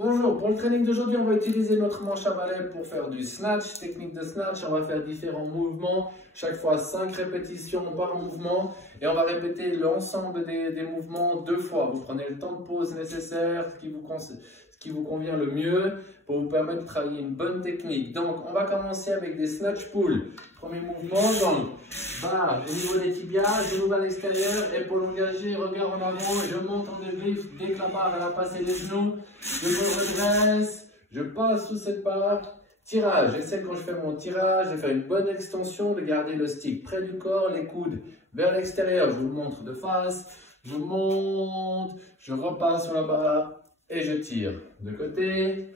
Bonjour, pour le training d'aujourd'hui, on va utiliser notre manche à balai pour faire du snatch, technique de snatch. On va faire différents mouvements, chaque fois 5 répétitions par mouvement et on va répéter l'ensemble des mouvements 2 fois. Vous prenez le temps de pause nécessaire, ce qui vous convient le mieux pour vous permettre de travailler une bonne technique. Donc, on va commencer avec des snatch pull. Premier mouvement, donc, barre au niveau des tibias, genoux à l'extérieur, épaules engagées, regard en avant, je monte en débrief dès que la barre elle a passé les genoux, je me redresse, je passe sous cette barre, tirage, j'essaie quand je fais mon tirage de faire une bonne extension, de garder le stick près du corps, les coudes vers l'extérieur, je vous le montre de face, je monte, je repasse sur la barre et je tire de côté,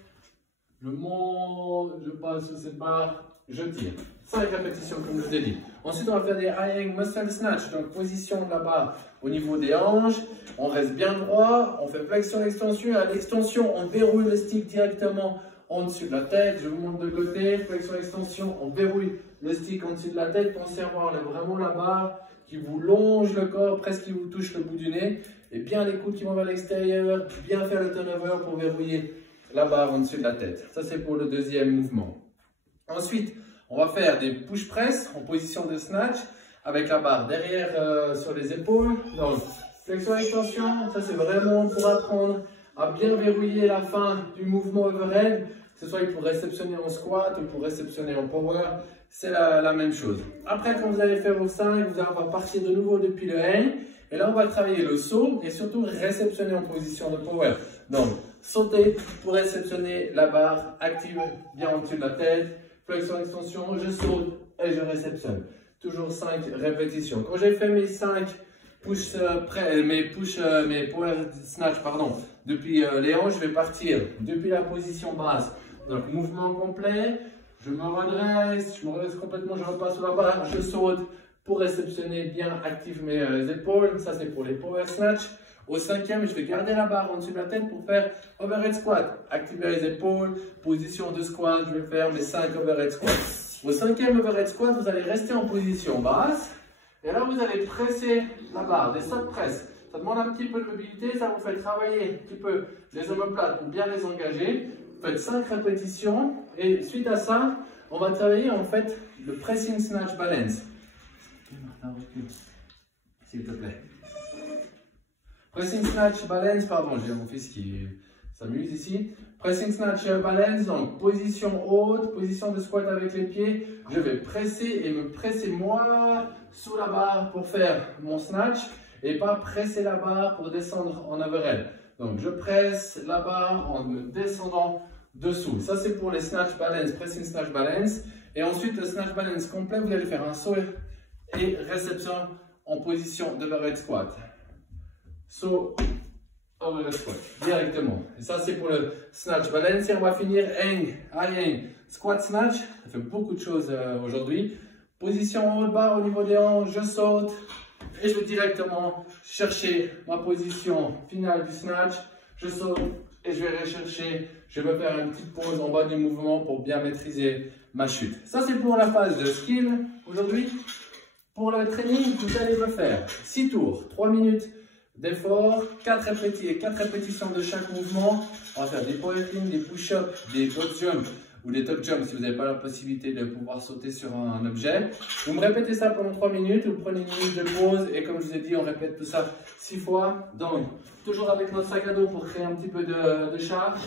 je monte, je passe sous cette barre, je tire. 5 répétitions comme je vous ai dit. Ensuite, on va faire des high muscle snatch. Donc, position de la barre au niveau des hanches. On reste bien droit. On fait flexion-extension. À l'extension, on verrouille le stick directement en dessus de la tête. Je vous montre de côté. Flexion-extension. On verrouille le stick en dessus de la tête. Pensez à avoir vraiment la barre qui vous longe le corps, presque qui vous touche le bout du nez. Et bien les coudes qui vont vers l'extérieur. Bien faire le turnover pour verrouiller la barre en dessus de la tête. Ça, c'est pour le deuxième mouvement. Ensuite, on va faire des push press en position de snatch avec la barre derrière sur les épaules. Donc, flexion extension, ça c'est vraiment pour apprendre à bien verrouiller la fin du mouvement overhead, que ce soit pour réceptionner en squat ou pour réceptionner en power, c'est la même chose. Après, quand vous allez faire vos 5, on va partir de nouveau depuis le hang. Et là, on va travailler le saut et surtout réceptionner en position de power. Donc, sauter pour réceptionner la barre active bien au-dessus de la tête. Flexion, extension, je saute et je réceptionne. Toujours 5 répétitions. Quand j'ai fait mes 5 mes power snatch, depuis les hanches, je vais partir depuis la position basse. Donc, mouvement complet. Je me redresse complètement, je repasse sur la barre, je saute pour réceptionner bien, active mes épaules. Ça, c'est pour les power snatch. Au 5e, je vais garder la barre en dessus de la tête pour faire overhead squat. Activer les épaules, position de squat, je vais faire mes 5 overhead squats. Au 5e overhead squat, vous allez rester en position basse. Et là, vous allez presser la barre, des side press. Ça demande un petit peu de mobilité, ça vous fait travailler un petit peu les omoplates pour bien les engager. Vous faites 5 répétitions et suite à ça, on va travailler en fait le pressing snatch balance. S'il te plaît. Pressing snatch balance, pardon, j'ai mon fils qui s'amuse ici. Pressing snatch balance, donc position haute, position de squat avec les pieds. Je vais presser et me presser moi sous la barre pour faire mon snatch et pas presser la barre pour descendre en overhead. Donc je presse la barre en me descendant dessous. Ça c'est pour les snatch balance, pressing snatch balance. Et ensuite le snatch balance complet, vous allez faire un saut et réception en position d'overhead squat. Saut, overhead squat, directement. Et ça, c'est pour le snatch balance. Et on va finir hang, high hang, squat snatch. Ça fait beaucoup de choses aujourd'hui. Position haute barre au niveau des hanches, je saute. Et je vais directement chercher ma position finale du snatch. Je saute et je vais rechercher. Je vais faire une petite pause en bas du mouvement pour bien maîtriser ma chute. Ça, c'est pour la phase de skill aujourd'hui. Pour le training, vous allez me faire 6 tours, 3 minutes d'effort, 4 répétitions de chaque mouvement. On va faire des power clean, des push-ups, des top jumps ou des top jumps si vous n'avez pas la possibilité de pouvoir sauter sur un objet. Vous me répétez ça pendant 3 minutes, vous prenez une minute de pause et comme je vous ai dit, on répète tout ça 6 fois. Donc, toujours avec notre sac à dos pour créer un petit peu de charge.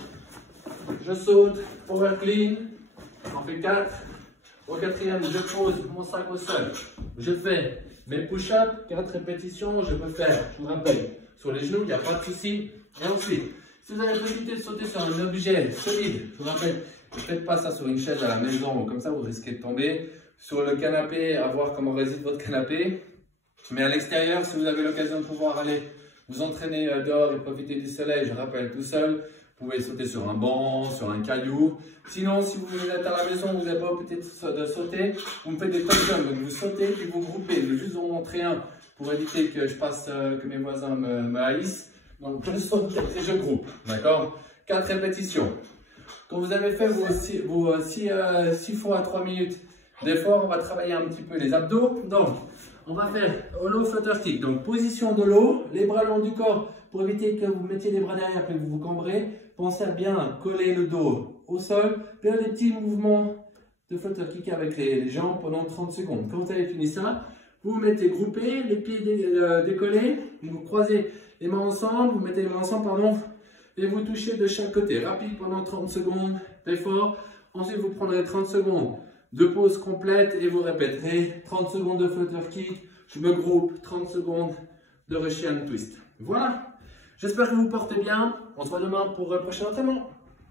Je saute, power clean, on fait 4. Au 4e, je pose mon sac au sol. Je fais mes push-ups, 4 répétitions, je peux faire, je vous rappelle, sur les genoux, il n'y a pas de souci. Et ensuite, si vous avez la possibilité de sauter sur un objet solide, je vous rappelle, ne faites pas ça sur une chaise à la maison, comme ça vous risquez de tomber. Sur le canapé, à voir comment réside votre canapé. Mais à l'extérieur, si vous avez l'occasion de pouvoir aller vous entraîner dehors et profiter du soleil, je rappelle, tout seul, vous pouvez sauter sur un banc, sur un caillou. Sinon, si vous êtes à la maison, vous n'avez pas peut-être de sauter, vous me faites des top jumps. Donc vous sautez puis vous groupez. Je vais juste vous montrer un pour éviter que je passe, que mes voisins me haïssent. Donc je saute et je groupe. D'accord? 4 répétitions. Quand vous avez fait vos 6 fois 3 minutes d'effort, on va travailler un petit peu les abdos. Donc, on va faire hollow flutter kick. Donc, position de l'eau, les bras le long du corps pour éviter que vous mettiez les bras derrière et que vous vous cambrez. Pensez à bien coller le dos au sol. Faire des petits mouvements de flutter kick avec les jambes pendant 30 secondes. Quand vous avez fini ça, vous vous mettez groupés, les pieds décollés, vous croisez les mains ensemble, vous mettez les mains ensemble, pardon, et vous touchez de chaque côté. Rapide pendant 30 secondes d'effort. Ensuite, vous prendrez 30 secondes de pause complète et vous répéterez 30 secondes de flutter kick. Je me groupe, 30 secondes de Russian twist. Voilà. J'espère que vous vous portez bien. On se voit demain pour le prochain entraînement.